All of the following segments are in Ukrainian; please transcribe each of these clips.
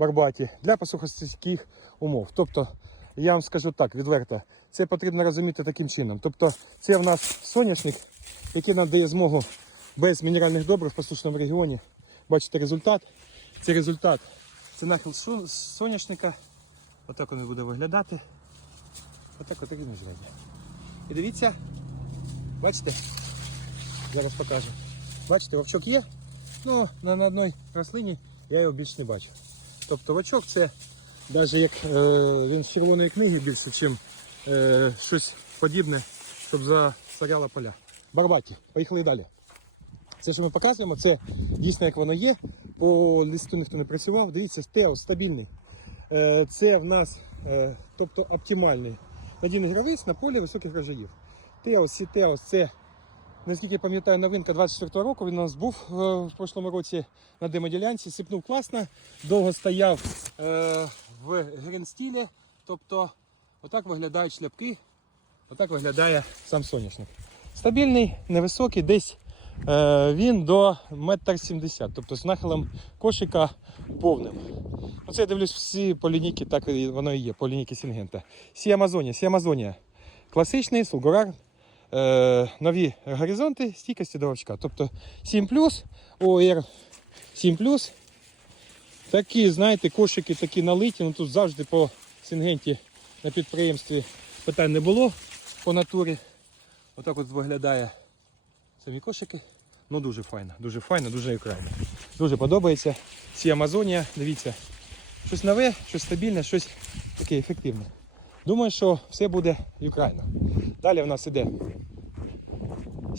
барбаті для посухостійких умов. Тобто, я вам скажу так, відверто, це потрібно розуміти таким чином. Тобто, це в нас соняшник, який нам дає змогу без мінеральних добрив в посушному регіоні. Бачите результат. Це результат. Це нахил соняшника. Отак він буде виглядати. Отак от рівно зряді. І дивіться, бачите? Зараз покажу. Бачите, вовчок є. Ну, на, на одній рослині я його більш не бачу. Тобто вовчок це, навіть як е, він з червоної книги більше, ніж е, щось подібне, щоб засоряло поля. Барбаті, поїхали далі. Це, що ми показуємо, це дійсно як воно є. По листу ніхто не працював. Дивіться, теос стабільний. Е, Це в нас е, тобто оптимальний надійний гравець на полі високих врожаїв. Теос, Сітеос це, наскільки пам'ятаю, новинка 24 року. Він у нас був е, в прошлому році на демоділянці. Сипнув класно, довго стояв е, в грінстілі. Тобто, отак виглядають шляпки, отак виглядає сам соняшник. Стабільний, невисокий, десь е, він до 1,70 м, тобто з нахилом кошика повним. Оце я дивлюсь всі по лінійки, так воно і є, по лінійки Сінгента. Сі Амазонія, Сі Амазонія. Класичний, Сулгурар, е, нові горизонти, стійкості до вовчка. Тобто 7 ОР 7 Такі, знаєте, кошики такі налиті. Ну тут завжди по Сінгенті на підприємстві питань не було по натурі. Отак от виглядає самі кошики. Ну дуже файно, дуже файно, дуже ukraine. Дуже подобається. Сі Амазонія, дивіться, щось нове, щось стабільне, щось таке ефективне. Думаю, що все буде Україна. Далі в нас іде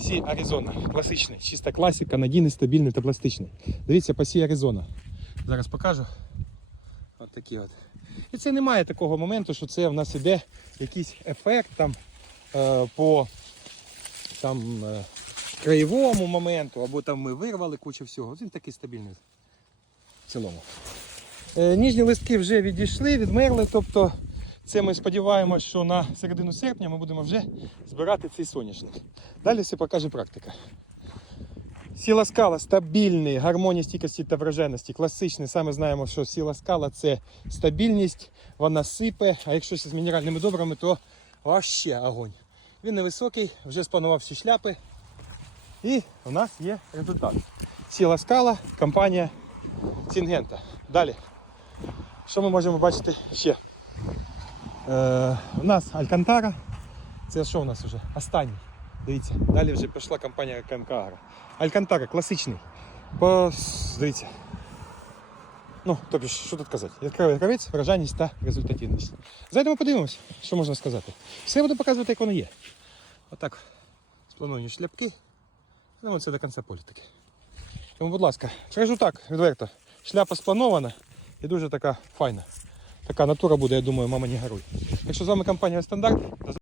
Сі Аризона. Класичний, чиста класика, надійний, стабільний та пластичний. Дивіться по Сі Аризона. Зараз покажу. От такі от. І це немає такого моменту, що це в нас іде якийсь ефект там е, по там, е, краєвому моменту, або там ми вирвали кучу всього. Він такий стабільний в цілому. Е, Ніжні листки вже відійшли, відмерли. Тобто це ми сподіваємося, що на середину серпня ми будемо вже збирати цей соняшник. Далі все покаже практика. Сіла скала стабільний, гармонія стійкості та враженості. Класичний. Саме знаємо, що сіла скала це стабільність, вона сипе, а якщо з мінеральними добрами, то вообще огонь. Він невисокий, вже спланував всі шляпи. І у нас є результат. Сіла скала, компанія Сінгента. Далі. Що ми можемо бачити ще? Е, у нас Алькантара. Це що у нас вже? Останній. Дивіться, далі вже пішла компанія Канкара. Алькантара класичний. По, дивіться. Ну, тобто, що тут казати? Яскравий гравець, вражальність та результативність. Зайдемо подивимось, що можна сказати. Все буду показувати, як воно є. Отак сплановані шляпки. Ну, це до кінця політики. Тому, будь ласка, скажу так, відверто. Шляпа спланована і дуже така файна. Така натура буде, я думаю, мама не горуй. Якщо з вами компанія Стандарт,